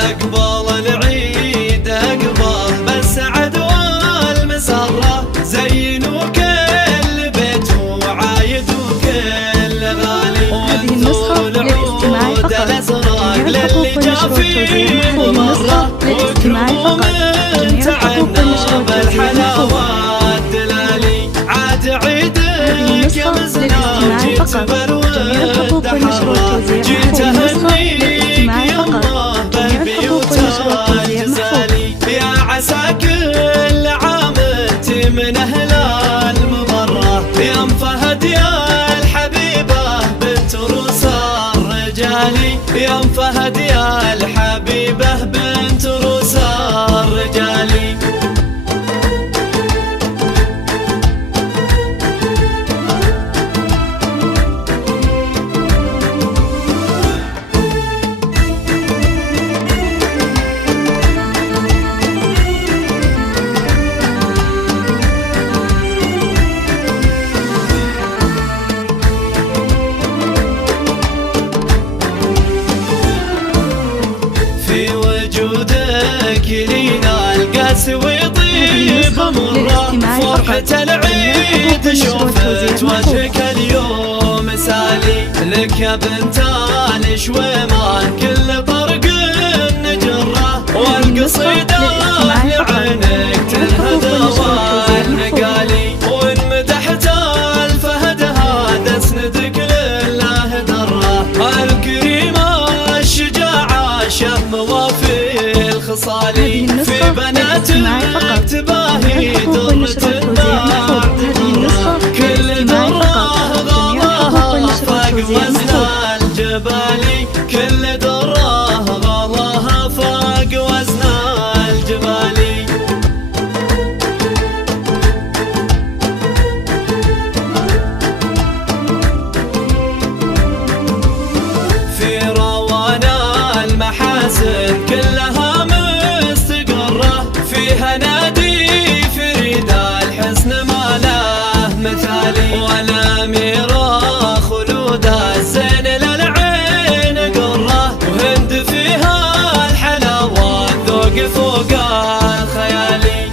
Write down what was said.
اقبل العيد اقبل بالسعد والمسرة، زينوا كل بيت وعايد وكل غالي. هذه النسخة للاستماع فقط. جميع الحقوق والنشر والتوزيع للاستماع فقط. جميع الحقوق والنشر والتوزيع الحلاوات دلالي عاد عيدك يا مزنا وجيت بالود حرة، جيت اهنيك يا الله بالبيوت الجزالي. يا عسى كل عام انت من اهل المبرة، يا ام فهد يا الحبيبة بنت روس الرجالي. يا ام فهد يا الحبيبة بنت روس الرجالي. في وجودك لينا القاس ويطيب مرة، فرحة العيد شوفت وجهك اليوم سالي. لك يا بنت الشويمان كل طرق نجرة، والقصيدة لعينك تنهد والنقالي. وان مدحت الفهد هذا اسندك لله درة، الكريمة الشجاعة شهم وفي الخصالي. في بناتك تباهي درة النعم، كل درة غلاها فاق وزن الجبالي. كل درة غلاها فاق وزن الجبالي. في روانا المحاسن كلها مستقرة، فيها نادي فريدة الحسن ما له مثالي. والأميرة خلودة الزين للعين قرة، وهند فيها الحلاوة الذوق فوق الخيالي.